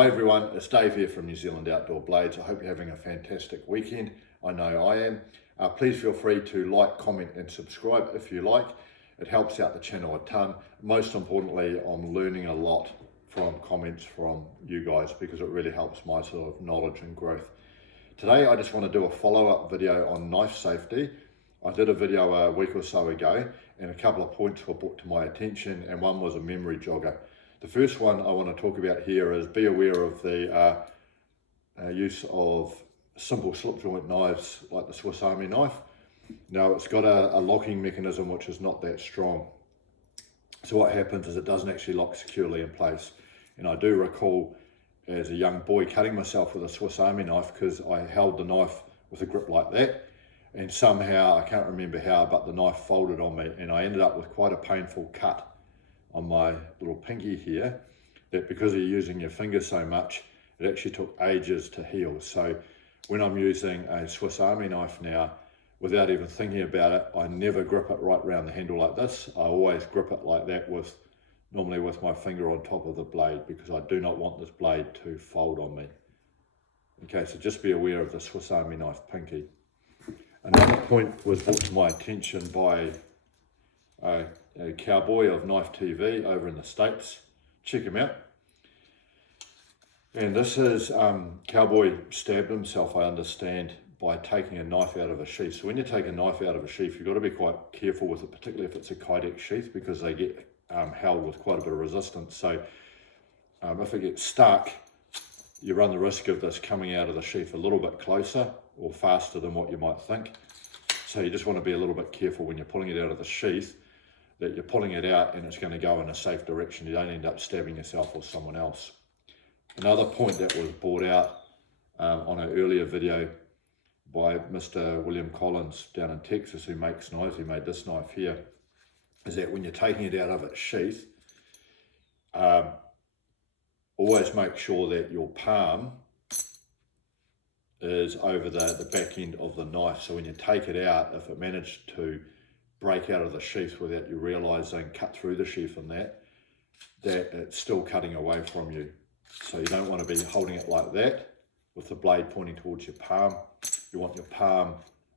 Hi everyone, it's Dave here from New Zealand Outdoor Blades. I hope you're having a fantastic weekend. I know I am. Please feel free to like, comment and subscribe if you like. It helps out the channel a ton. Most importantly, I'm learning a lot from comments from you guys because it really helps my sort of knowledge and growth. Today I just want to do a follow-up video on knife safety. I did a video a week or so ago and a couple of points were brought to my attention, and one was a memory jogger. The first one I want to talk about here is be aware of the use of simple slip joint knives like the Swiss Army knife. Now it's got a locking mechanism which is not that strong. So what happens is it doesn't actually lock securely in place. And I do recall as a young boy cutting myself with a Swiss Army knife because I held the knife with a grip like that. And somehow, I can't remember how, but the knife folded on me and I ended up with quite a painful cut on my little pinky here, that because you're using your finger so much, it actually took ages to heal. So when I'm using a Swiss Army knife now, without even thinking about it, I never grip it right around the handle like this. I always grip it like that, normally with my finger on top of the blade, because I do not want this blade to fold on me. Okay, so just be aware of the Swiss Army knife pinky. Another point was brought to my attention by a cowboy of Knife TV over in the States. Check him out. And this is, cowboy stabbed himself, I understand, by taking a knife out of a sheath. So when you take a knife out of a sheath, you've got to be quite careful with it, particularly if it's a Kydex sheath, because they get held with quite a bit of resistance. So if it gets stuck, you run the risk of this coming out of the sheath a little bit closer or faster than what you might think. So you just want to be a little bit careful when you're pulling it out of the sheath, that you're pulling it out and it's going to go in a safe direction. You don't end up stabbing yourself or someone else. Another point that was brought out on an earlier video by Mr. William Collins down in Texas, who makes knives, he made this knife here, is that when you're taking it out of its sheath, always make sure that your palm is over the back end of the knife. So when you take it out, if it managed to break out of the sheath without you realizing, cut through the sheath and that it's still cutting away from you. So you don't want to be holding it like that with the blade pointing towards your palm. You want your palm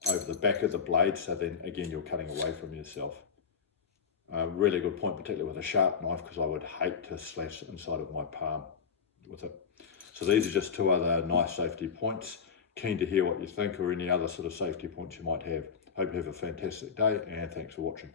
over the back of the blade, so then again you're cutting away from yourself. Really good point, particularly with a sharp knife, because I would hate to slash inside of my palm with it. So these are just two other knife safety points. Keen to hear what you think, or any other sort of safety points you might have. Hope you have a fantastic day, and thanks for watching.